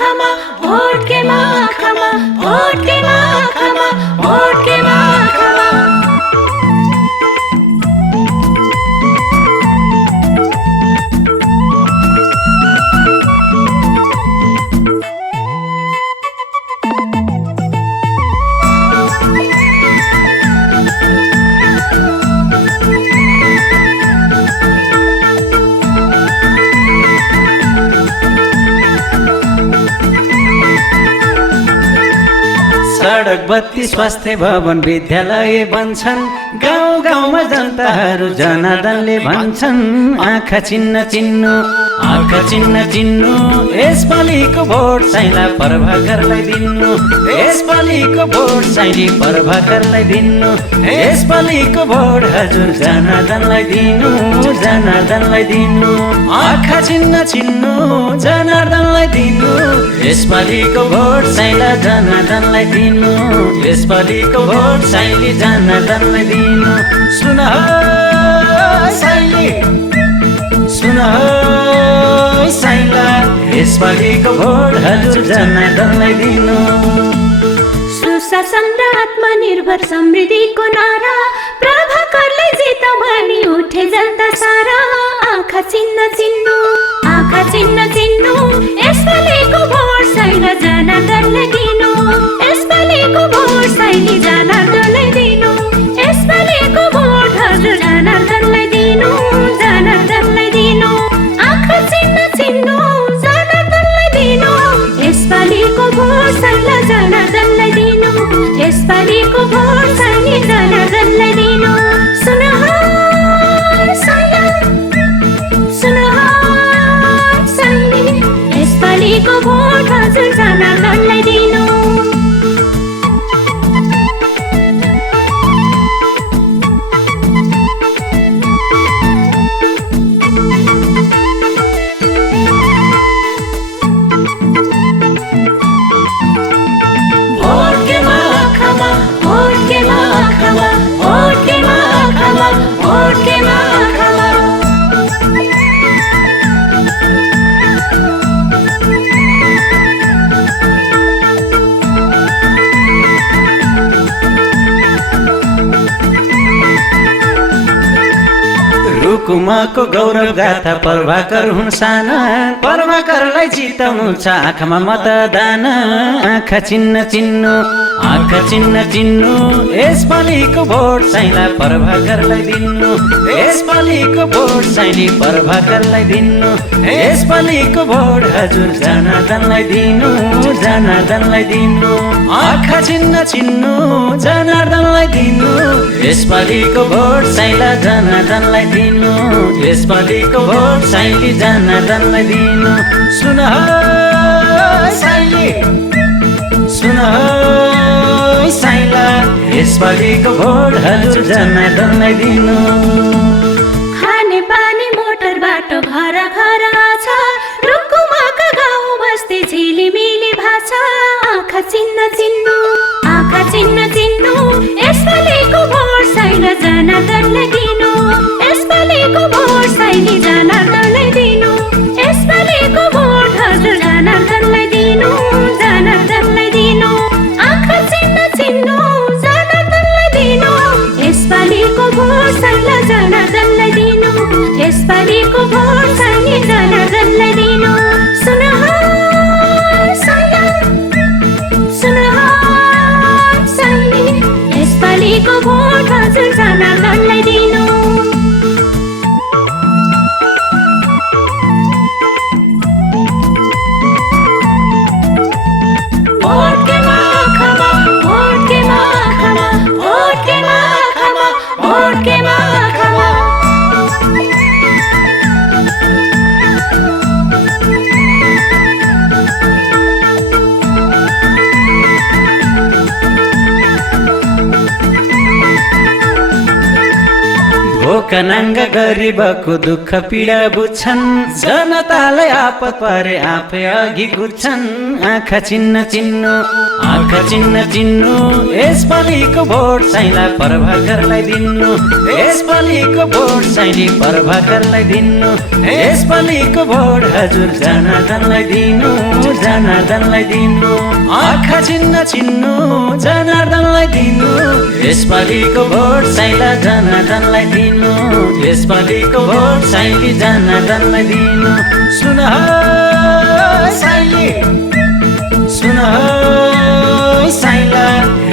आँखामा भोट के आँखामा भोट के आँखामा भोट के आँखामा सडक बत्ती स्वास्थ्य भवन विद्यालय बन्छन् गाउँ गाउँमा जनताहरू जनार्दनले भन्छन् आँखा चिन्न चिन्नु आँखा चिन्न चिन्नु यसपालिको भोट साइला प्रभाकरलाई दिनु यसपालिको भोट साइली प्रभाकरलाई दिनु यसपालिको भोट हजुर जनार्दनलाई दिनु जनार्दनलाई दिनु आँखा चिन्न चिन्नु जनार्दनलाई दिनु यसपालिको भोट साइला जनार्दनलाई दिनु यसपालिको भोट साइली जनार्दनलाई दिनु सुन साइली सुन साइला यसपालिको भोट हजुर जनार्दनलाई दिनु सुशासन र आत्मनिर्भर समृद्धिको नारा प्रभाकरलाई जिताऊ भनी उठे जनता सारा आँखा चिन्न चिन्नु आँखा चिन्न चिन्नु यसपालिको भोट साइला जनार्दनलाई दिनु यसपालिको भोट साइली जनार्दनलाई दिनु यसपालिको भोट हजुर जनार्दनलाई दिनु जनार्दनलाई दिनु आँखा चिन्न चिन्नु जनार्दनलाई दिनु यसपालिको भोट साइला जनार्दनलाई दिनु यसपालिको भोट साइली जनार्दनलाई दिनु सुन साइला सुन साइली यसपालिको भोट हजुर जनार्दनलाई दिनु रुकुमाको गौरव गाथा प्रभाकर हुन् साना प्रभाकरलाई जिताउनु छ आँखामा मतदान आँखा चिन्न चिन्नु आँखा चिन्न चिन्नु यसपालिको भोट साइला प्रभाकरलाई दिनु यसपालिको भोट साइली प्रभाकरलाई दिनु यसपालिको भोट हजुर जनार्दनलाई दिनु जनार्दनलाई दिनु आँखा चिन्न चिन्नु जनार्दनलाई दिनु यसपालिको भोट साइला जनार्दनलाई दिनु यसपालिको भोट साइली जनार्दनलाई दिनु सुन साइली सुन साइला यसपालिको भोट हजुर जनार्दनलाई दिनु खाने पानी मोटर बाटो घर घर छ रुकुमाका गाउँ बस्ती झिलिमिली भाषा आँखा चिन्न चिन्नु आँखा चिन्न चिन्नु यसपालिको भोट साइला जनार्दनलाई दिनु यसपालिको भोट साइली जनार्दनलाई दिनु यसपालिको भोट हजुर जनार्दनलाई दिनु जनार्दनलाई दिनु आँखा चिन्न चिन्नु जनार्दनलाई दिनु यसपालिको भोट साइला जनार्दनलाई दिनु यसपालिको भोट साइली जनार्दनलाई दिनु सुन साइला सुन साइली यसपालिको भोट हजुर जनार्दनलाई दिनु भोट के आँखामा भोट के आँखामा भोट के आँखामा भोट के आँखामा कनाङ्ग गरिबको दुःख पीडा बुझ्छन् जनतालाई आपत परे आफै अघि कुद्छन् आँखा चिन्न चिन्नु यसपालिको भोट साइला प्रभाकरलाई दिनु यसपालिको भोट साइली प्रभाकरलाई दिनु यसपालिको भोट हजुर जनार्दनलाई दिनु आँखा चिन्न चिन्नु जनार्दनलाई दिनु यसपालिको भोट साइला जनार्दनलाई दिनु यसपालिको भोट साइली जनार्दनलाई दिनु सुन साइली सुन साइला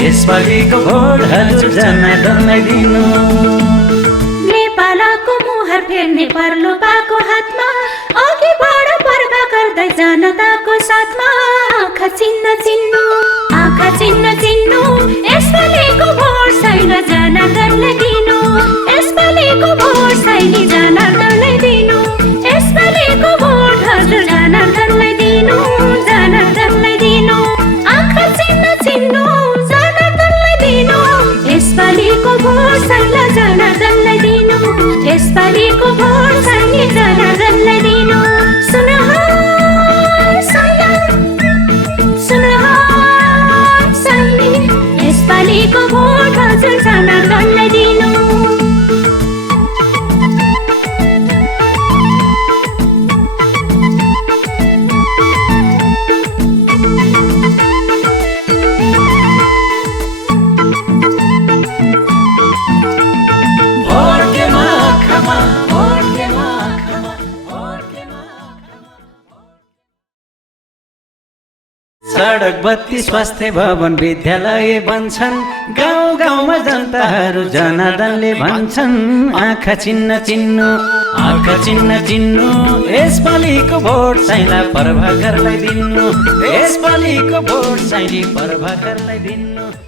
यसपालिको भोट हजुर जनार्दनलाई दिनु नेपालको मुहार फेर्ने पर्लो पाको हातमा अघि बढ पर्वा गर्दै जनताको साथमा आँखा चिन्न चिन्नु यसपालिको भोट साइला जनार्दनलाई दिनु यसपालिको भोट साइली जनार्दनलाई दिनु यसपालिको भोट हजुर जनार्दनलाई दिनु आँखा चिन्न चिन्नु जनार्दनलाई दिनु यसपालिको भोट साइला जनार्दनलाई दिनु यसपालिको भोट साइली जनार्दनलाई दिनु सुन साइली यसपालिको भोट हजुर जनार्दनलाई दिनु सडक बत्ती स्वास्थ्य भवन विद्यालय बन्छन् गाउँ गाउँमा जनताहरू जनार्दनले भन्छन् आँखा चिन्न चिन्नु यसपालिको भोट साइला प्रभाकरलाई दिनु यसपालिको भोट साइली प्रभाकरलाई दिनु